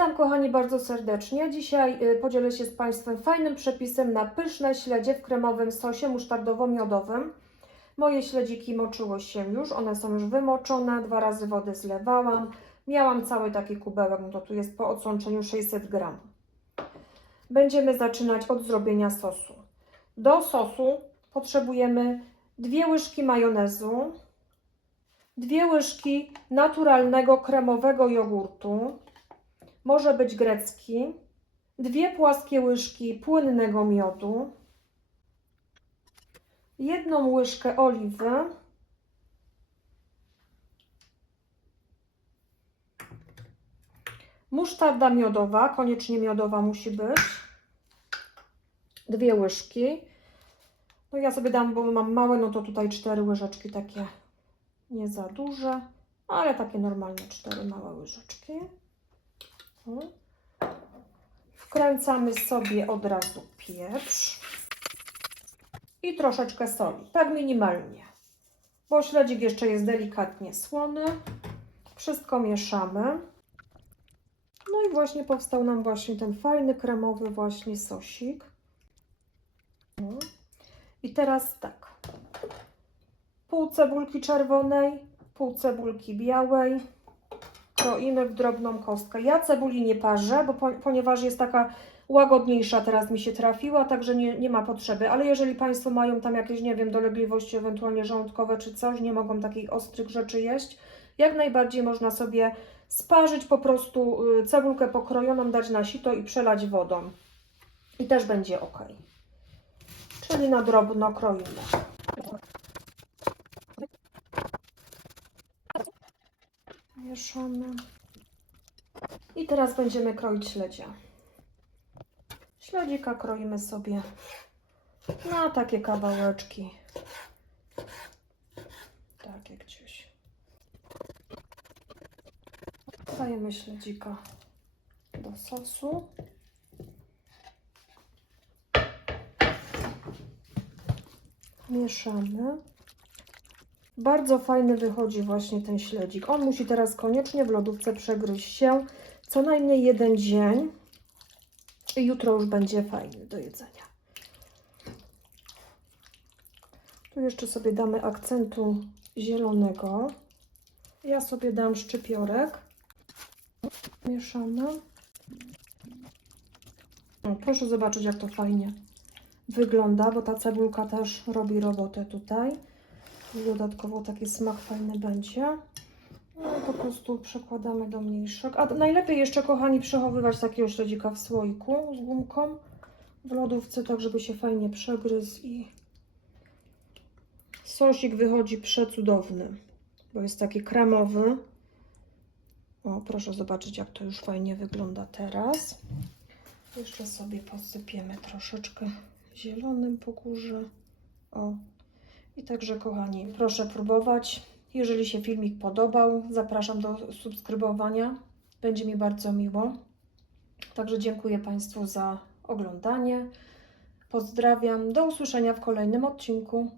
Witam kochani bardzo serdecznie. Dzisiaj podzielę się z Państwem fajnym przepisem na pyszne śledzie w kremowym sosie musztardowo-miodowym. Moje śledziki moczyły się już, one są już wymoczone, 2 razy wody zlewałam. Miałam cały taki kubełek, no to tu jest po odsączeniu 600 gram. Będziemy zaczynać od zrobienia sosu. Do sosu potrzebujemy 2 łyżki majonezu, 2 łyżki naturalnego kremowego jogurtu, może być grecki, 2 płaskie łyżki płynnego miodu, 1 łyżkę oliwy, musztarda miodowa, koniecznie miodowa musi być, 2 łyżki. No ja sobie dam, bo mam małe, no to tutaj 4 łyżeczki takie nie za duże, ale takie normalne 4 małe łyżeczki. Wkręcamy sobie od razu pieprz i troszeczkę soli, tak minimalnie, bo śledzik jeszcze jest delikatnie słony. Wszystko mieszamy. No i właśnie powstał nam ten fajny kremowy sosik. I teraz tak, pół cebulki czerwonej, pół cebulki białej. Kroimy w drobną kostkę. Ja cebuli nie parzę, ponieważ jest taka łagodniejsza, teraz mi się trafiła, także nie ma potrzeby. Ale jeżeli Państwo mają tam jakieś, nie wiem, dolegliwości ewentualnie żołądkowe czy coś, nie mogą takich ostrych rzeczy jeść, jak najbardziej można sobie sparzyć po prostu cebulkę pokrojoną, dać na sito i przelać wodą. I też będzie ok. Czyli na drobno kroimy. Mieszamy. I teraz będziemy kroić śledzia. Śledzika kroimy sobie na takie kawałeczki. Takie gdzieś. Dajemy śledzika do sosu. Mieszamy. Bardzo fajny wychodzi właśnie ten śledzik. On musi teraz koniecznie w lodówce przegryźć się co najmniej 1 dzień i jutro już będzie fajny do jedzenia. Tu jeszcze sobie damy akcentu zielonego. Ja sobie dam szczypiorek. Mieszamy. O, proszę zobaczyć, jak to fajnie wygląda, bo ta cebulka też robi robotę tutaj. I dodatkowo taki smak fajny będzie. No i po prostu przekładamy do mniejszego. A najlepiej jeszcze, kochani, przechowywać takiego śledzika w słoiku z gumką w lodówce, tak żeby się fajnie przegryzł i sosik wychodzi przecudowny, bo jest taki kremowy. O, proszę zobaczyć, jak to już fajnie wygląda teraz. Jeszcze sobie posypiemy troszeczkę zielonym po górze. O. I także, kochani, proszę próbować. Jeżeli się filmik podobał, zapraszam do subskrybowania. Będzie mi bardzo miło. Także dziękuję Państwu za oglądanie. Pozdrawiam. Do usłyszenia w kolejnym odcinku.